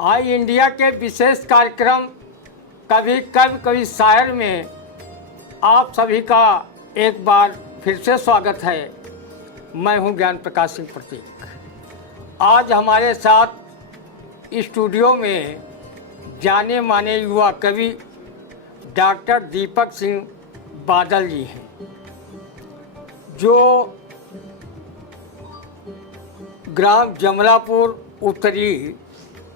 आई India के विशेष कार्यक्रम कभी कभी कभी शायर में आप सभी का एक बार फिर से स्वागत है। मैं हूं ज्ञान प्रकाश सिंह प्रतीक। आज हमारे साथ स्टूडियो में जाने माने युवा कवि डॉक्टर दीपक सिंह बादल जी हैं, जो ग्राम जमलापुर उत्तरी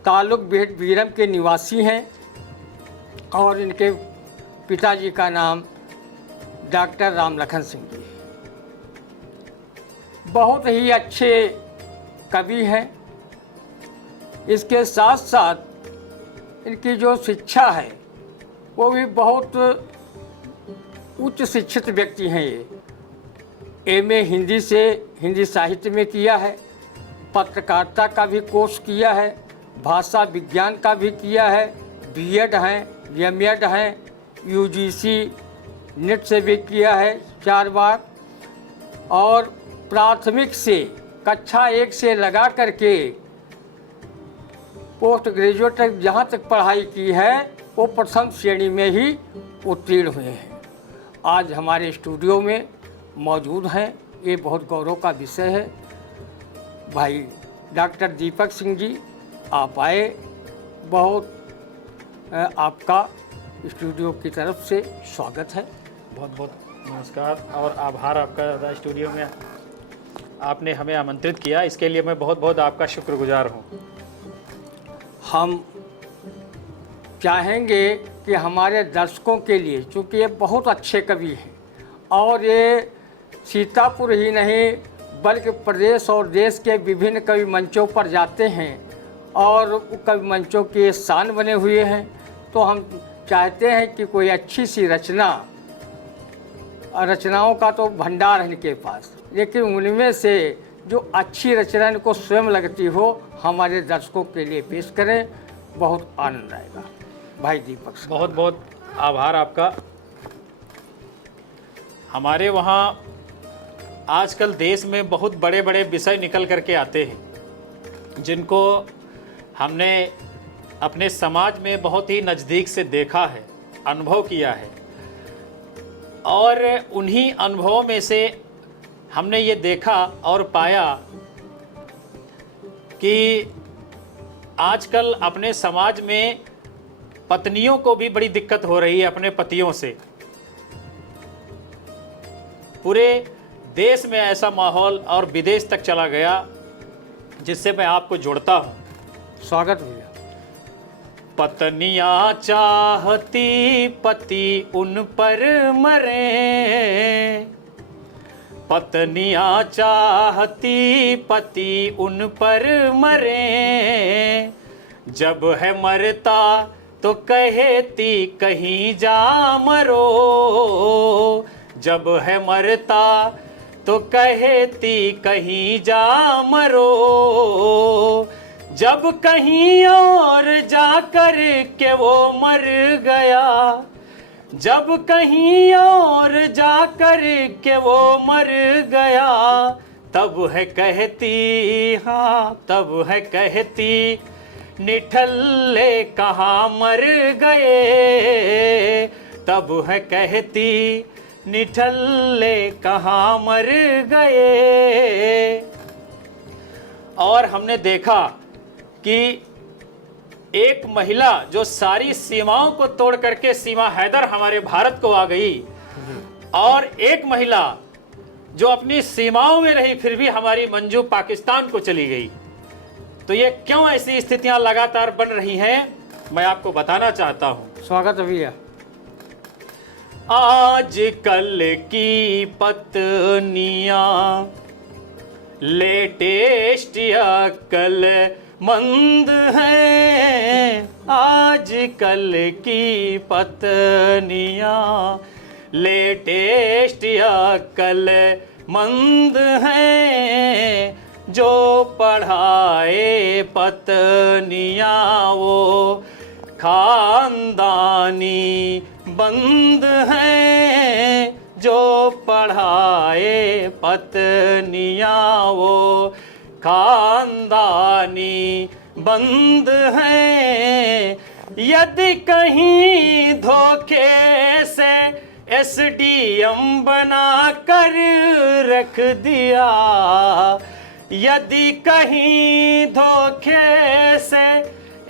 तालुक बीरम के निवासी हैं और इनके पिताजी का नाम डॉक्टर रामलखन सिंह जी है। बहुत ही अच्छे कवि हैं। इसके साथ साथ इनकी जो शिक्षा है वो भी बहुत उच्च शिक्षित व्यक्ति हैं। ये एमए हिंदी से हिंदी साहित्य में किया है, पत्रकारिता का भी कोर्स किया है, भाषा विज्ञान का भी किया है, बीएड हैं, एमएड हैं, यूजीसी नेट से भी किया है 4 बार, और प्राथमिक से कक्षा 1 से लगा करके पोस्ट ग्रेजुएट तक जहाँ तक पढ़ाई की है वो प्रथम श्रेणी में ही उत्तीर्ण हुए हैं। आज हमारे स्टूडियो में मौजूद हैं। ये बहुत गौरव का विषय है। भाई डॉक्टर दीपक सिंह जी, आप आए, बहुत आपका स्टूडियो की तरफ से स्वागत है। बहुत बहुत नमस्कार और आभार आपका स्टूडियो में आपने हमें आमंत्रित किया, इसके लिए मैं बहुत बहुत आपका शुक्रगुजार हूँ। हम चाहेंगे कि हमारे दर्शकों के लिए, चूँकि ये बहुत अच्छे कवि हैं और ये सीतापुर ही नहीं बल्कि प्रदेश और देश के विभिन्न कवि मंचों पर जाते हैं और कवि मंचों के शान बने हुए हैं, तो हम चाहते हैं कि कोई अच्छी सी रचनाओं का तो भंडार है इनके पास, लेकिन उनमें से जो अच्छी रचना इनको स्वयं लगती हो हमारे दर्शकों के लिए पेश करें। बहुत आनंद आएगा। भाई दीपक सिंह, बहुत बहुत आभार आपका। हमारे वहाँ आजकल देश में बहुत बड़े बड़े विषय निकल करके आते हैं, जिनको हमने अपने समाज में बहुत ही नज़दीक से देखा है, अनुभव किया है, और उन्हीं अनुभवों में से हमने ये देखा और पाया कि आजकल अपने समाज में पत्नियों को भी बड़ी दिक्कत हो रही है अपने पतियों से। पूरे देश में ऐसा माहौल और विदेश तक चला गया, जिससे मैं आपको जोड़ता हूँ। स्वागत भैया। पत्नियाँ चाहती पति उन पर मरे, पत्नियाँ चाहती पति उन पर मरे, जब है मरता तो कहती कहीं जा मरो, जब है मरता तो कहती कहीं जा मरो, जब कहीं और जाकर के वो मर गया, जब कहीं और जाकर के वो मर गया, तब है कहती, हाँ तब है कहती निठल्ले कहाँ मर गए, तब है कहती निठल्ले कहाँ मर गए। और हमने देखा कि एक महिला जो सारी सीमाओं को तोड़ करके सीमा हैदर हमारे भारत को आ गई, और एक महिला जो अपनी सीमाओं में रही फिर भी हमारी मंजू पाकिस्तान को चली गई। तो ये क्यों ऐसी स्थितियां लगातार बन रही हैं, मैं आपको बताना चाहता हूं। स्वागत है भैया। आज कल की पत्नियां लेटेस्ट अक्ल मंद है, आज कल की पत्नियां लेटेस्ट अक्ल मंद है, जो पढ़ाए पत्नियां वो खानदानी बंद है, जो पढ़ाए पत्नियां वो खानदानी बंद हैं। यदि कहीं धोखे से एसडीएम बना कर रख दिया, यदि कहीं धोखे से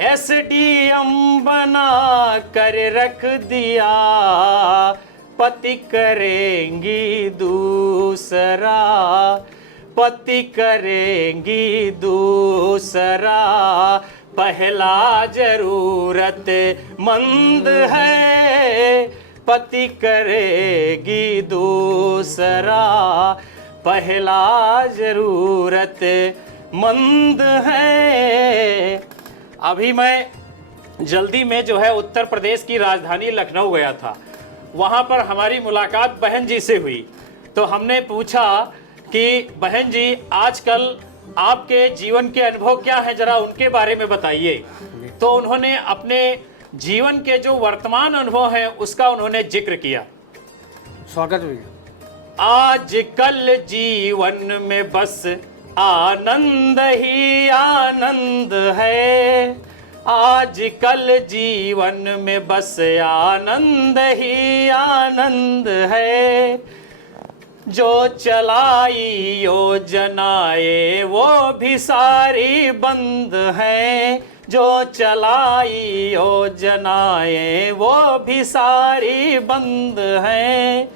एसडीएम बना कर रख दिया, पति करेंगी दूसरा, पति करेंगी दूसरा, पहला जरूरत मंद है, पति करेगी दूसरा, पहला जरूरत मंद है। अभी मैं जल्दी में जो है उत्तर प्रदेश की राजधानी लखनऊ गया था। वहाँ पर हमारी मुलाकात बहन जी से हुई। तो हमने पूछा कि बहन जी आजकल आपके जीवन के अनुभव क्या हैं, जरा उनके बारे में बताइए। तो उन्होंने अपने जीवन के जो वर्तमान अनुभव हैं उसका उन्होंने जिक्र किया। स्वागत भैया। आजकल जीवन में बस आनंद ही आनंद है, आजकल जीवन में बस आनंद ही आनंद है। जो चलाई योजनाएं वो भी सारी बंद हैं, जो चलाई योजनाएं वो भी सारी बंद हैं।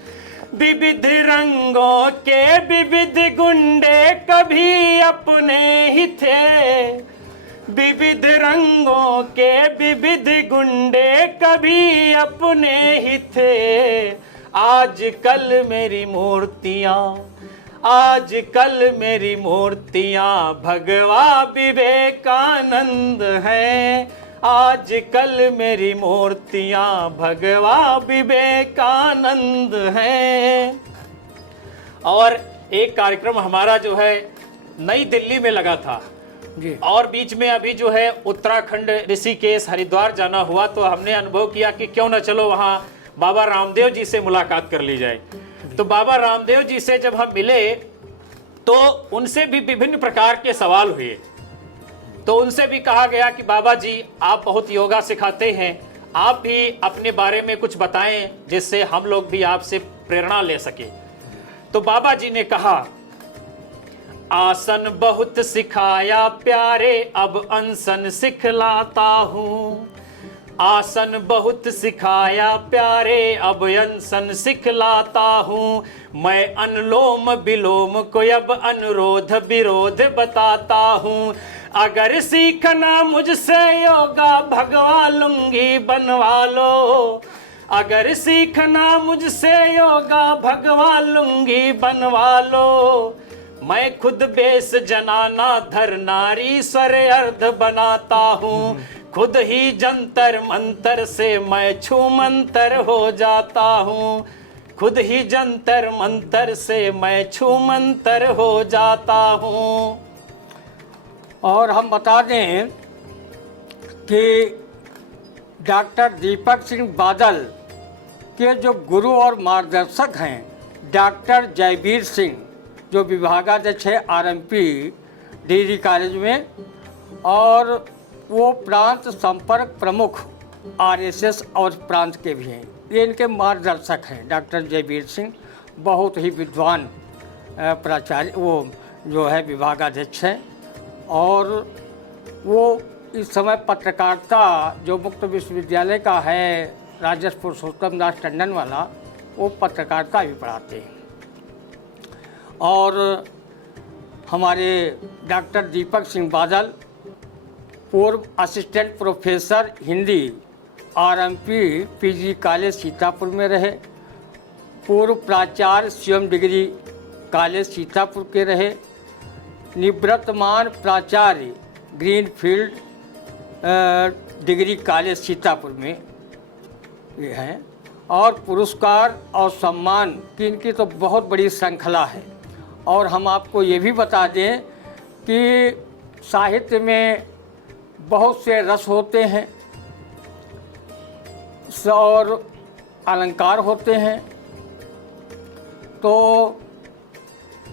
विविध रंगों के विविध गुंडे कभी अपने ही थे, विविध रंगों के विविध गुंडे कभी अपने ही थे। आजकल मेरी मूर्तियाँ, आजकल मेरी मूर्तियाँ भगवा विवेकानंद हैं, आजकल मेरी मूर्तियाँ भगवा विवेकानंद हैं। और एक कार्यक्रम हमारा जो है नई दिल्ली में लगा था जी। और बीच में अभी जो है उत्तराखंड ऋषिकेश हरिद्वार जाना हुआ, तो हमने अनुभव किया कि क्यों न चलो वहाँ बाबा रामदेव जी से मुलाकात कर ली जाए। तो बाबा रामदेव जी से जब हम मिले तो उनसे भी विभिन्न प्रकार के सवाल हुए। तो उनसे भी कहा गया कि बाबा जी आप बहुत योगा सिखाते हैं, आप भी अपने बारे में कुछ बताएं जिससे हम लोग भी आपसे प्रेरणा ले सके। तो बाबा जी ने कहा, आसन बहुत सिखाया प्यारे अब अनशन सिखलाता हूँ, आसन बहुत सिखाया प्यारे अब अनशन सिखलाता हूँ। मैं अनुलोम विलोम को अब अनुरोध विरोध बताता हूँ। अगर सीखना मुझसे योगा भगवा लुंगी बनवा लो, अगर सीखना मुझसे योगा भगवा लुंगी बनवा लो। मैं खुद बेस जनाना धर नारी स्वर अर्ध बनाता हूँ, खुद ही जंतर मंतर से मैं छू मंतर हो जाता हूँ, खुद ही जंतर मंतर से मैं छू मंतर हो जाता हूँ। और हम बता दें कि डॉक्टर दीपक सिंह बादल के जो गुरु और मार्गदर्शक हैं डॉक्टर जयवीर सिंह, जो विभागाध्यक्ष है आरएमपी डिग्री कॉलेज में, और वो प्रांत संपर्क प्रमुख आरएसएस और प्रांत के भी हैं। ये इनके मार्गदर्शक हैं डॉक्टर जयवीर सिंह, बहुत ही विद्वान प्राचार्य वो जो है विभागाध्यक्ष हैं। और वो इस समय पत्रकारिता जो मुक्त विश्वविद्यालय का है राजर्षि पुरुषोत्तम दास टंडन वाला, वो पत्रकारिता भी पढ़ाते हैं। और हमारे डॉक्टर दीपक सिंह बादल पूर्व assistant professor Hindi RMP PG college Sitapur में रहे, पूर्व प्राचार्य स्वयं डिग्री कॉलेज सीतापुर के रहे, निवृत्तमान प्राचार्य ग्रीनफील्ड डिग्री कॉलेज सीतापुर में ये हैं। और पुरस्कार और सम्मान की इनकी तो बहुत बड़ी श्रृंखला है। और हम आपको ये भी बता दें कि साहित्य में बहुत से रस होते हैं और अलंकार होते हैं। तो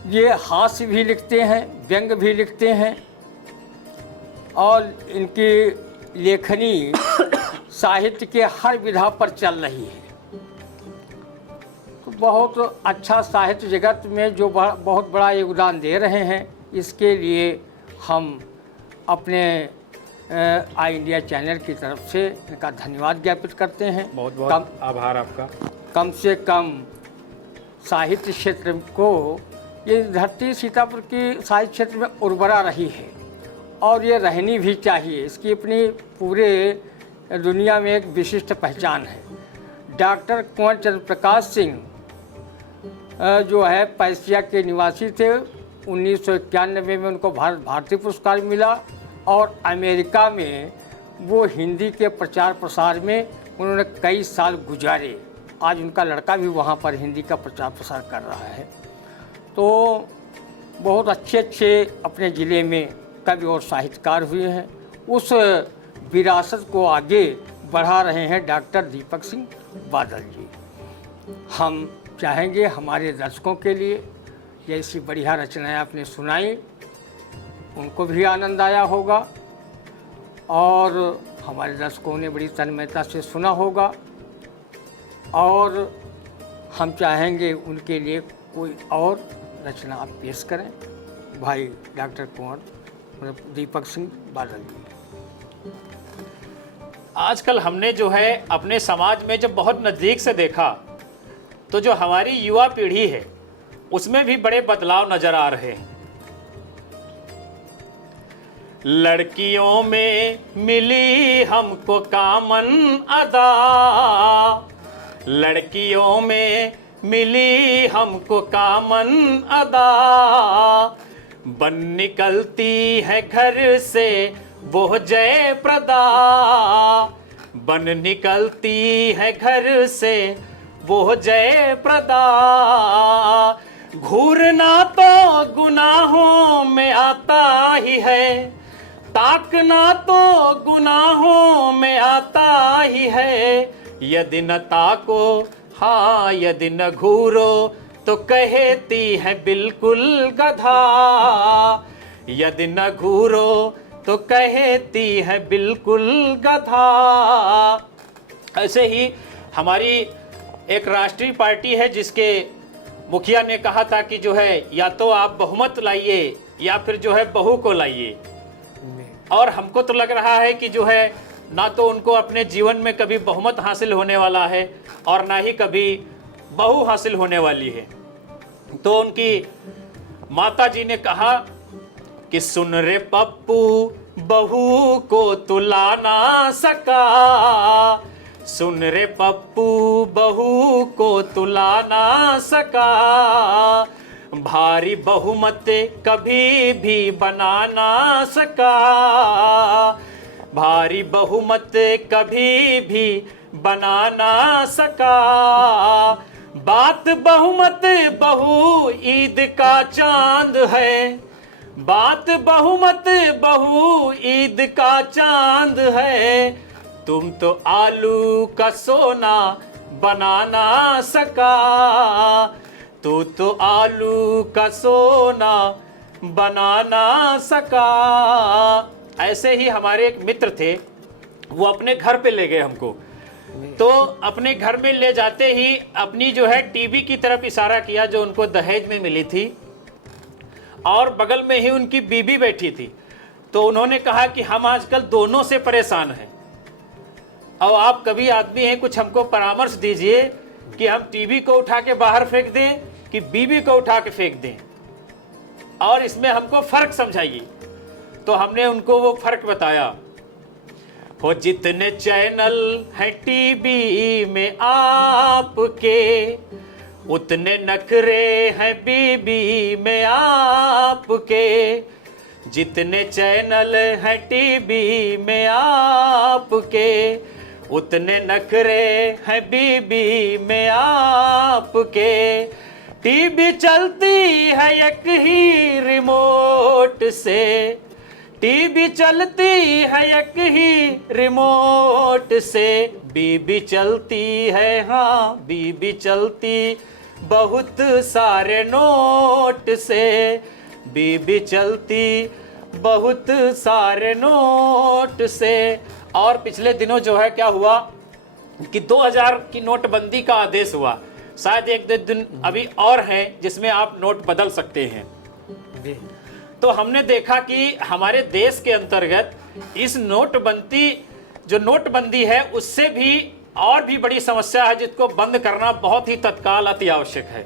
ये हास्य भी लिखते हैं, व्यंग भी लिखते हैं, और इनकी लेखनी साहित्य के हर विधा पर चल रही है। तो बहुत अच्छा साहित्य जगत में जो बहुत बड़ा योगदान दे रहे हैं, इसके लिए हम अपने आई इंडिया चैनल की तरफ से इनका धन्यवाद ज्ञापित करते हैं। बहुत बहुत आभार आपका। कम से कम साहित्य क्षेत्र को, ये धरती सीतापुर की साहित्य क्षेत्र में उर्वरा रही है और ये रहनी भी चाहिए। इसकी अपनी पूरे दुनिया में एक विशिष्ट पहचान है। डॉक्टर कुंवर चंद्र प्रकाश सिंह जो है पैसिया के निवासी थे। 1991 में उनको भारतीय पुरस्कार मिला और अमेरिका में वो हिंदी के प्रचार प्रसार में उन्होंने कई साल गुजारे। आज उनका लड़का भी वहाँ पर हिंदी का प्रचार प्रसार कर रहा है। तो बहुत अच्छे अच्छे अपने ज़िले में कवि और साहित्यकार हुए हैं। उस विरासत को आगे बढ़ा रहे हैं डॉक्टर दीपक सिंह बादल जी। हम चाहेंगे हमारे दर्शकों के लिए जैसी बढ़िया रचनाएं आपने सुनाई, उनको भी आनंद आया होगा और हमारे दर्शकों ने बड़ी तन्मयता से सुना होगा। और हम चाहेंगे उनके लिए कोई और रचना आप पेश करें। भाई डॉक्टर कुंवर दीपक सिंह बादल जी। आजकल हमने जो है अपने समाज में जब बहुत नज़दीक से देखा तो जो हमारी युवा पीढ़ी है उसमें भी बड़े बदलाव नजर आ रहे हैं। लड़कियों में मिली हमको कामन अदा, लड़कियों में मिली हमको कामन अदा, बन निकलती है घर से वो जय प्रदा, बन निकलती है घर से वो जय प्रदा। घूरना तो गुनाहों में आता ही है, ताकना तो गुनाहों में आता ही है, यदि न ताको हाँ यदि न घूरो तो कहती है बिल्कुल गधा, यदि न घूरो तो कहती है बिल्कुल गधा। ऐसे ही हमारी एक राष्ट्रीय पार्टी है जिसके मुखिया ने कहा था कि जो है या तो आप बहुमत लाइए या फिर जो है बहू को लाइए। और हमको तो लग रहा है कि जो है ना तो उनको अपने जीवन में कभी बहुमत हासिल होने वाला है और ना ही कभी बहू हासिल होने वाली है। तो उनकी माता जी ने कहा कि सुन रे पप्पू बहू को तू ला ना सका, सुन रे पप्पू बहू को तू ला ना सका, भारी बहुमत कभी भी बना ना सका, भारी बहुमत कभी भी बना ना सका। बात बहुमत बहु ईद का चांद है, बात बहुमत बहु ईद का चांद है, तुम तो आलू का सोना बना ना सका, तू तो आलू का सोना बना ना सका। ऐसे ही हमारे एक मित्र थे, वो अपने घर पे ले गए हमको। तो अपने घर में ले जाते ही अपनी जो है टीवी की तरफ इशारा किया जो उनको दहेज में मिली थी, और बगल में ही उनकी बीबी बैठी थी। तो उन्होंने कहा कि हम आजकल दोनों से परेशान हैं और आप कभी आदमी हैं, कुछ हमको परामर्श दीजिए कि हम टीवी को उठा के बाहर फेंक दें कि बीबी को उठा के फेंक दें, और इसमें हमको फर्क समझाइए। तो हमने उनको वो फर्क बताया। हो जितने चैनल हैं टीवी में आपके, उतने नखरे हैं बीबी में आपके, जितने चैनल हैं टीवी में आपके, उतने नखरे हैं बीबी में आपके। टीवी चलती है एक ही रिमोट से, टीवी चलती है एक ही रिमोट से, बीबी चलती है हाँ बीबी चलती बहुत सारे नोट से, बीबी चलती बहुत सारे नोट से। और पिछले दिनों जो है क्या हुआ कि 2000 की नोटबंदी का आदेश हुआ। शायद एक दो दिन अभी और है जिसमें आप नोट बदल सकते हैं। जी तो हमने देखा कि हमारे देश के अंतर्गत इस जो नोटबंदी है उससे भी और भी बड़ी समस्या है, जिसको बंद करना बहुत ही तत्काल अति आवश्यक है।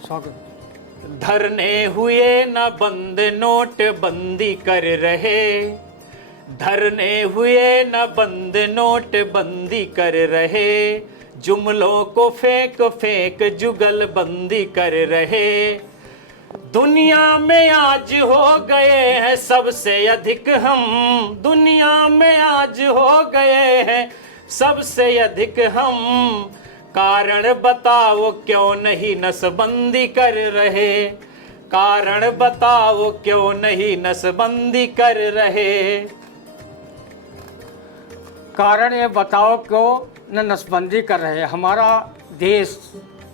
स्वागत। धरने हुए न बंद नोट बंदी कर रहे, धरने हुए न बंद नोट बंदी कर रहे, जुमलों को फेंक फेंक जुगल बंदी कर रहे। दुनिया में आज हो गए हैं सबसे अधिक हम, दुनिया में आज हो गए हैं सबसे अधिक हम, कारण बताओ क्यों नहीं नसबंदी कर रहे, कारण बताओ क्यों नहीं नसबंदी कर रहे। कारण ये बताओ क्यों न नसबंदी कर रहे हैं। हमारा देश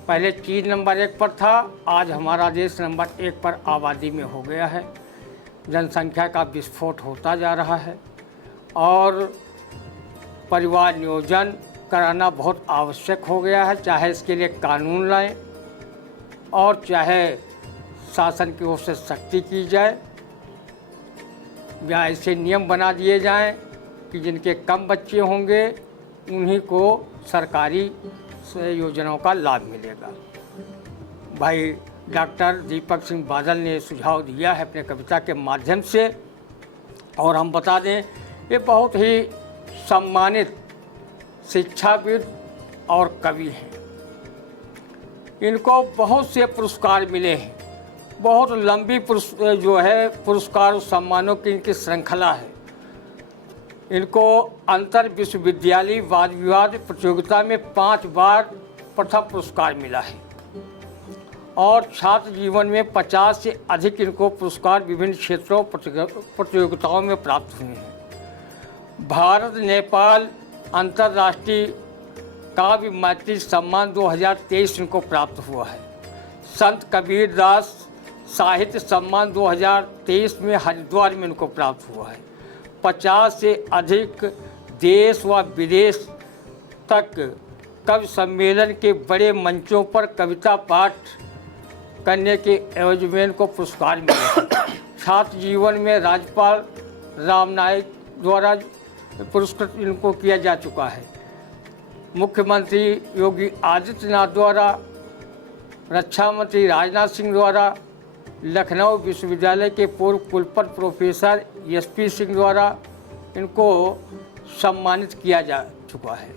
पहले चीन नंबर 1 पर था, आज हमारा देश नंबर 1 पर आबादी में हो गया है। जनसंख्या का विस्फोट होता जा रहा है और परिवार नियोजन कराना बहुत आवश्यक हो गया है, चाहे इसके लिए कानून लाएं और चाहे शासन की ओर से सख्ती की जाए या ऐसे नियम बना दिए जाएं कि जिनके कम बच्चे होंगे उन्हीं को सरकारी योजनाओं का लाभ मिलेगा। भाई डॉक्टर दीपक सिंह बादल ने सुझाव दिया है अपने कविता के माध्यम से, और हम बता दें ये बहुत ही सम्मानित शिक्षाविद और कवि हैं। इनको बहुत से पुरस्कार मिले हैं, बहुत लंबी जो है पुरस्कार और सम्मानों की इनकी श्रृंखला है। इनको अंतर विश्वविद्यालय वाद विवाद प्रतियोगिता में 5 बार प्रथम पुरस्कार मिला है और छात्र जीवन में 50 से अधिक इनको पुरस्कार विभिन्न क्षेत्रों प्रतियोगिताओं में प्राप्त हुए हैं। भारत नेपाल अंतर्राष्ट्रीय काव्य मैत्री सम्मान 2023 इनको प्राप्त हुआ है। संत कबीर दास साहित्य सम्मान 2023 में हरिद्वार में इनको प्राप्त हुआ है। 50 से अधिक देश व विदेश तक कवि सम्मेलन के बड़े मंचों पर कविता पाठ करने के एवज में इनको पुरस्कार मिले। छात्र जीवन में राज्यपाल राम नाईक द्वारा पुरस्कृत इनको किया जा चुका है। मुख्यमंत्री योगी आदित्यनाथ द्वारा, रक्षा मंत्री राजनाथ सिंह द्वारा, लखनऊ विश्वविद्यालय के पूर्व कुलपति प्रोफेसर एसपी सिंह द्वारा इनको सम्मानित किया जा चुका है।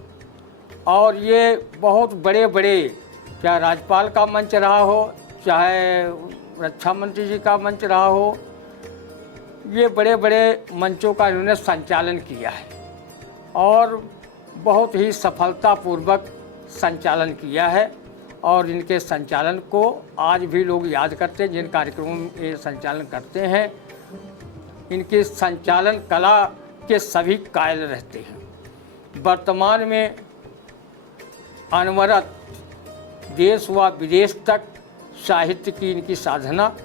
और ये बहुत बड़े बड़े, चाहे राज्यपाल का मंच रहा हो, चाहे रक्षा मंत्री जी का मंच रहा हो, ये बड़े बड़े मंचों का इन्होंने संचालन किया है और बहुत ही सफलतापूर्वक संचालन किया है। और इनके संचालन को आज भी लोग याद करते हैं, जिन कार्यक्रमों में ये संचालन करते हैं इनके संचालन कला के सभी कायल रहते हैं। वर्तमान में अनवरत देश व विदेश तक साहित्य की इनकी साधना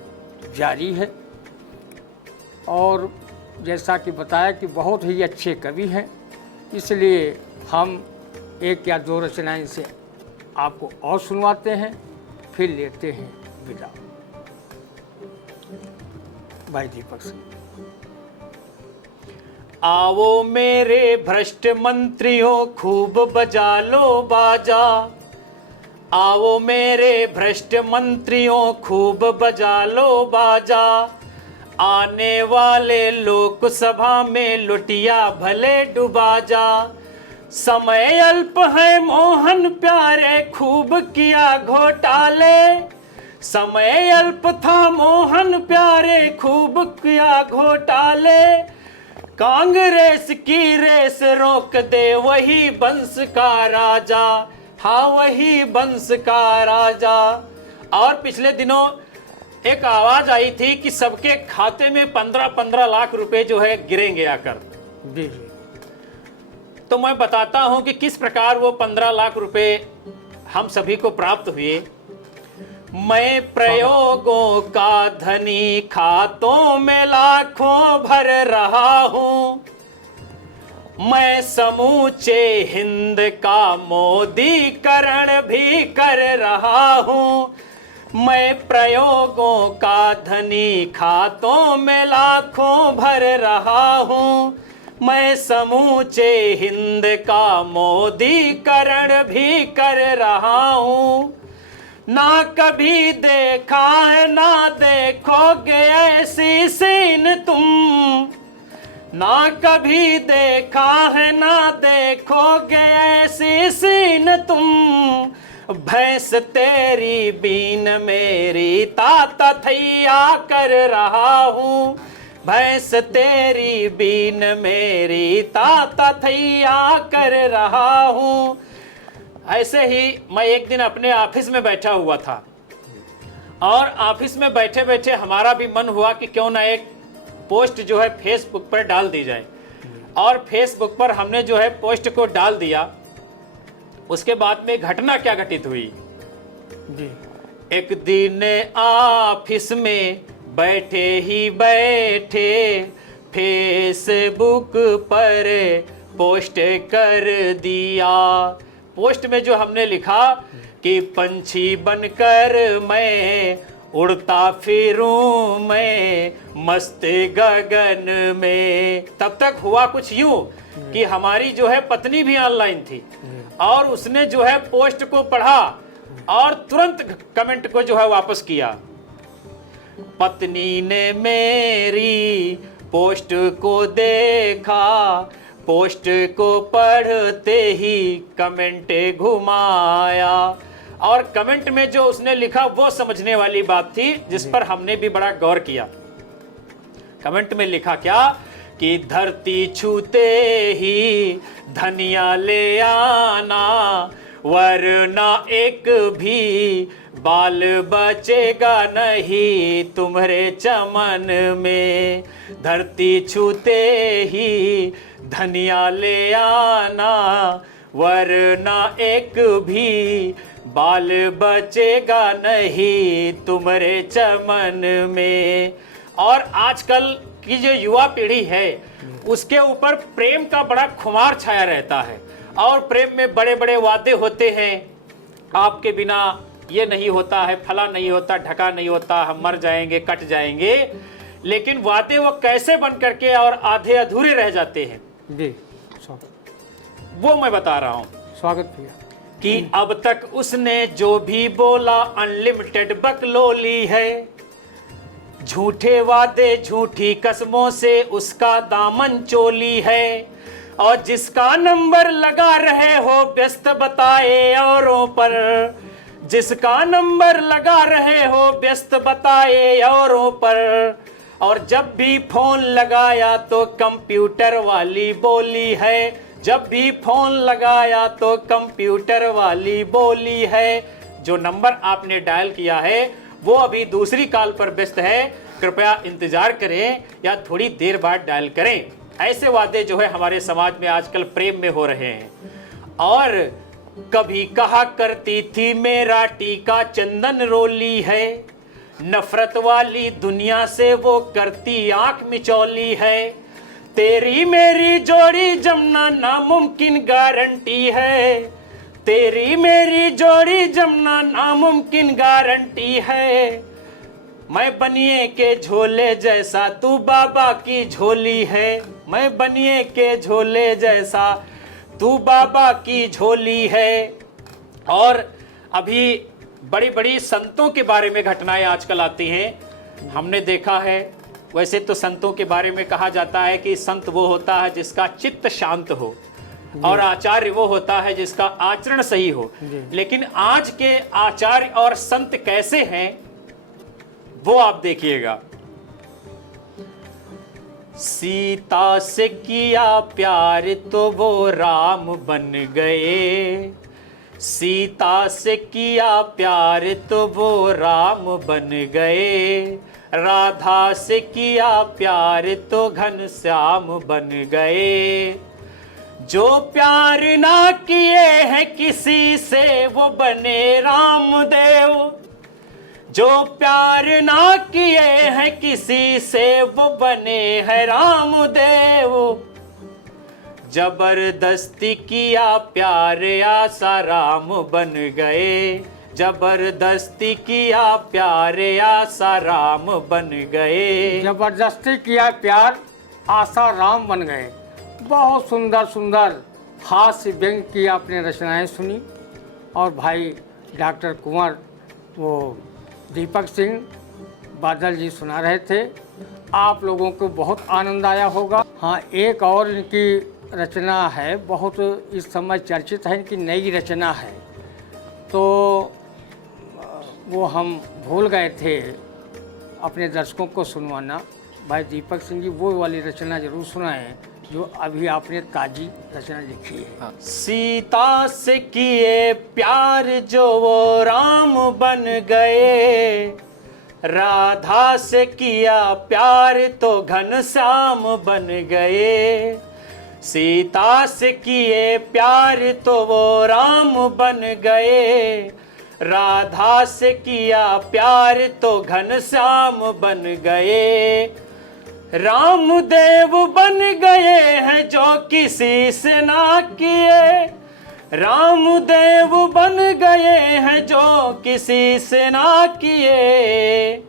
जारी है और जैसा कि बताया कि बहुत ही अच्छे कवि हैं, इसलिए हम एक या दो रचनाएं से आपको और सुनवाते हैं, फिर लेते हैं विदा। भाई दीपक सिंह। आओ मेरे भ्रष्ट मंत्रियों खूब बजा लो बाजा, आओ मेरे भ्रष्ट मंत्रियों खूब बजा लो बाजा, आने वाले लोकसभा में लुटिया भले डुबा जा, समय अल्प है मोहन प्यारे खूब किया घोटाले, समय अल्प था मोहन प्यारे खूब किया घोटाले, कांग्रेस की रेस रोक दे वही वंश का राजा, हाँ वही वंश का राजा। और पिछले दिनों एक आवाज आई थी कि सबके खाते में 15-15 लाख रुपए जो है गिरेंगे आकर। जी। तो मैं बताता हूं कि किस प्रकार वो 15 लाख रुपए हम सभी को प्राप्त हुए। मैं प्रयोगों का धनी, खातों में लाखों भर रहा हूं। मैं समूचे हिंद का मोदीकरण भी कर रहा हूं। मैं प्रयोगों का धनी, खातों में लाखों भर रहा हूं। मैं समूचे हिंद का मोदीकरण भी कर रहा हूं। ना कभी देखा है ना देखोगे ऐसी सीन तुम, ना कभी देखा है ना देखोगे ऐसी सीन तुम। भैंस तेरी बीन मेरी ताता थैया कर रहा हूँ। भैंस तेरी बीन मेरी ताता थैया कर रहा हूँ। ऐसे ही मैं एक दिन अपने ऑफिस में बैठा हुआ था और ऑफिस में बैठे बैठे हमारा भी मन हुआ कि क्यों ना एक पोस्ट जो है फेसबुक पर डाल दी जाए। और फेसबुक पर हमने जो है पोस्ट को डाल दिया। उसके बाद में घटना क्या घटित हुई जी। एक दिन ऑफिस में बैठे ही बैठे फेसबुक पर पोस्ट कर दिया। पोस्ट में जो हमने लिखा कि पंछी बनकर मैं उड़ता फिरूं मैं मस्त गगन में। तब तक हुआ कुछ यूं कि हमारी जो है पत्नी भी ऑनलाइन थी और उसने जो है पोस्ट को पढ़ा और तुरंत कमेंट को जो है वापस किया। पत्नी ने मेरी पोस्ट को देखा, पोस्ट को पढ़ते ही कमेंट घुमाया और कमेंट में जो उसने लिखा वो समझने वाली बात थी जिस पर हमने भी बड़ा गौर किया। कमेंट में लिखा क्या कि धरती छूते ही धनिया ले आना, वरना एक भी बाल बचेगा नहीं तुम्हारे चमन में। धरती छूते ही धनिया ले आना, वरना एक भी बाल बचेगा नहीं तुम्हारे चमन में। और आजकल की जो युवा पीढ़ी है उसके ऊपर प्रेम का बड़ा खुमार छाया रहता है और प्रेम में बड़े बड़े वादे होते हैं। आपके बिना ये नहीं होता है, फला नहीं होता, ढका नहीं होता, हम मर जाएंगे, कट जाएंगे। लेकिन वादे वो कैसे बन करके और आधे अधूरे रह जाते हैं जी, वो मैं बता रहा हूं। स्वागत भैया। कि अब तक उसने जो भी बोला अनलिमिटेड बकलोली है। झूठे वादे झूठी कसमों से उसका दामन चोली है। और जिसका नंबर लगा रहे हो व्यस्त बताए औरों पर, जिसका नंबर लगा रहे हो व्यस्त बताए औरों पर। और जब भी फोन लगाया तो कंप्यूटर वाली बोली है, जब भी फोन लगाया तो कंप्यूटर वाली बोली है। जो नंबर आपने डायल किया है वो अभी दूसरी कॉल पर व्यस्त है, कृपया इंतजार करें या थोड़ी देर बाद डायल करें। ऐसे वादे जो है हमारे समाज में आजकल प्रेम में हो रहे हैं। और कभी कहा करती थी मेरा टीका चंदन रोली है, नफरत वाली दुनिया से वो करती आंख मिचौली है। तेरी मेरी जोड़ी जमना नामुमकिन गारंटी है, तेरी मेरी जोड़ी जमना नामुमकिन गारंटी है। मैं बनिए के झोले जैसा तू बाबा की झोली है, मैं बनिए के झोले जैसा तू बाबा की झोली है। और अभी बड़ी बड़ी संतों के बारे में घटनाएं आजकल आती हैं। हमने देखा है, वैसे तो संतों के बारे में कहा जाता है कि संत वो होता है जिसका चित्त शांत हो और आचार्य वो होता है जिसका आचरण सही हो। लेकिन आज के आचार्य और संत कैसे हैं वो आप देखिएगा। सीता से किया प्यार तो वो राम बन गए, सीता से किया प्यार तो वो राम बन गए। राधा से किया प्यार तो घनश्याम बन गए। जो प्यार ना किए हैं किसी से वो बने रामदेव, जो प्यार ना किए हैं किसी से वो बने हैं रामदेव, जबरदस्ती किया प्यार आसाराम बन गए, जबरदस्ती किया प्यार आसाराम बन गए। जबरदस्ती किया प्यार आसाराम बन गए। बहुत सुंदर सुंदर हास्य व्यंग की आपने रचनाएं सुनी और भाई डॉक्टर कुंवर वो दीपक सिंह बादल जी सुना रहे थे। आप लोगों को बहुत आनंद आया होगा। हाँ, एक और इनकी रचना है, बहुत इस समय चर्चित है, इनकी नई रचना है, तो वो हम भूल गए थे अपने दर्शकों को सुनवाना। भाई दीपक सिंह जी वो वाली रचना जरूर सुनाएं जो अभी आपने ताजी रचना लिखी है। सीता से किए प्यार जो वो राम बन गए, राधा से किया प्यार तो घनश्याम बन गए। सीता से किए प्यार तो वो राम बन गए, राधा से किया प्यार तो घनश्याम बन गए। रामदेव बन गए हैं जो किसी से ना किए, रामदेव बन गए हैं जो किसी से ना किए।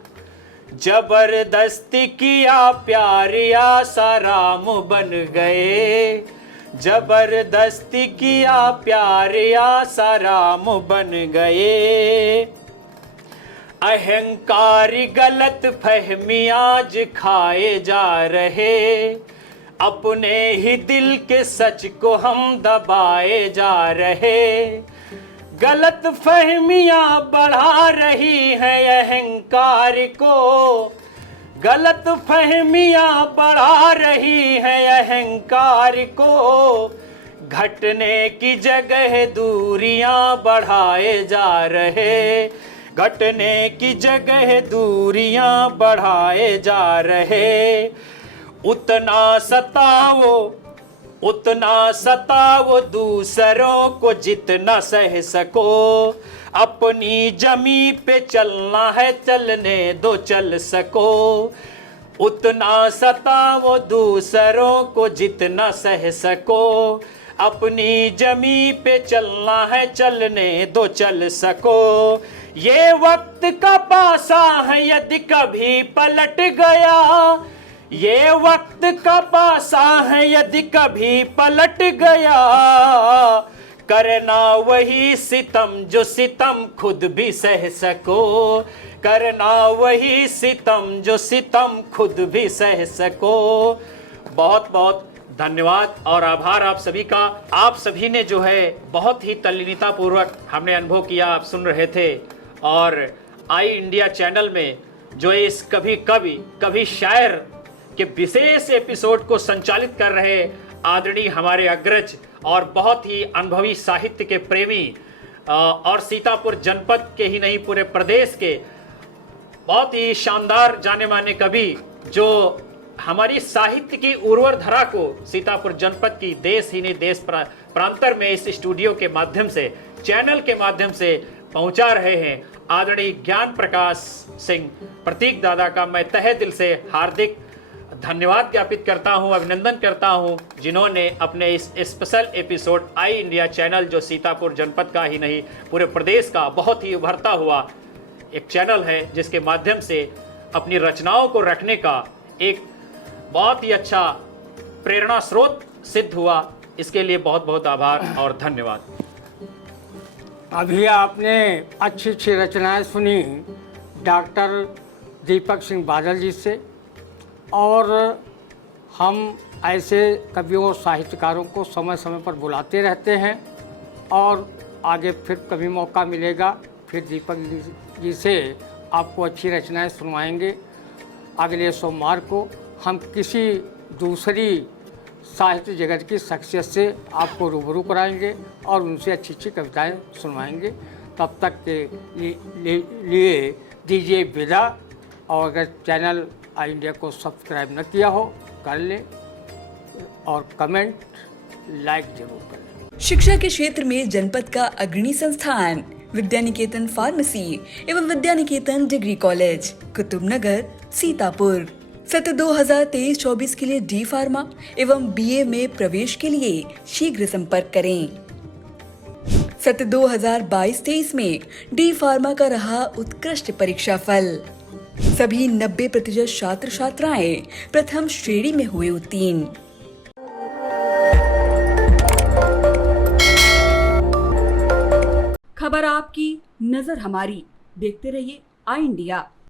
जबरदस्ती किया प्यार आसाराम बन गए, जबरदस्ती किया प्यार आसाराम बन गए। अहंकारी गलत फहमी आज खाए जा रहे, अपने ही दिल के सच को हम दबाए जा रहे। गलत फहमियां बढ़ा रही है अहंकार को, गलत फहमियां बढ़ा रही है अहंकार को। घटने की जगह दूरियां बढ़ाए जा रहे, घटने की जगह दूरियां बढ़ाए जा रहे। उतना सताओ दूसरों को जितना सह सको, अपनी जमी पे चलना है चलने दो चल सको। उतना सताओ दूसरों को जितना सह सको, अपनी जमी पे चलना है चलने दो चल सको। ये वक्त का पासा है यदि कभी पलट गया, ये वक्त का पासा है यदि कभी पलट गया। करना वही सितम जो सितम खुद भी सह सको, करना वही सितम जो सितम खुद भी सह सको। बहुत बहुत धन्यवाद और आभार आप सभी का। आप सभी ने जो है बहुत ही तल्लीनता पूर्वक हमने अनुभव किया, आप सुन रहे थे। और आई इंडिया चैनल में जो इस कभी शायर के विशेष एपिसोड को संचालित कर रहे आदरणीय हमारे अग्रज और बहुत ही अनुभवी साहित्य के प्रेमी और सीतापुर जनपद के ही नहीं पूरे प्रदेश के बहुत ही शानदार जाने माने कवि जो हमारी साहित्य की उर्वर धरा को सीतापुर जनपद की देश ही नहीं देश प्रांतर में इस स्टूडियो के माध्यम से, चैनल के माध्यम से पहुंचा रहे हैं आदरणीय ज्ञान प्रकाश सिंह प्रतीक दादा का मैं तहे दिल से हार्दिक धन्यवाद ज्ञापित करता हूं, अभिनंदन करता हूं, जिन्होंने अपने इस special episode I India channel जो सीतापुर जनपद का ही नहीं पूरे प्रदेश का बहुत ही उभरता हुआ एक चैनल है, जिसके माध्यम से अपनी रचनाओं को रखने का एक बहुत ही अच्छा प्रेरणा स्रोत सिद्ध हुआ। इसके लिए बहुत बहुत आभार और धन्यवाद। अभी आपने अच्छी अच्छी रचनाएं सुनी डॉक्टर दीपक सिंह बादल जी से, और हम ऐसे कवियों और साहित्यकारों को समय समय पर बुलाते रहते हैं और आगे फिर कभी मौका मिलेगा फिर दीपक जी से आपको अच्छी रचनाएं सुनवाएंगे। अगले सोमवार को हम किसी दूसरी साहित्य जगत की शख्सियत से आपको रूबरू कराएंगे और उनसे अच्छी अच्छी कविताएं सुनवाएंगे। तब तक के लिए दीजिए विदा, और अगर चैनल आई इंडिया को सब्सक्राइब न किया हो कर लें और कमेंट लाइक जरूर करें। शिक्षा के क्षेत्र में जनपद का अग्रणी संस्थान विद्यानिकेतन फार्मेसी एवं विद्यानिकेतन डिग्री कॉलेज, कुतुबनगर, सीतापुर। सत्र 2023-24 के लिए डी फार्मा एवं बीए में प्रवेश के लिए शीघ्र संपर्क करें। सत्र 2022-23 में डी फार्मा का रहा उत्कृष्ट परीक्षा फल। सभी 90% छात्र छात्राएं प्रथम श्रेणी में हुए उत्तीर्ण। खबर आपकी, नजर हमारी। देखते रहिए आई इंडिया।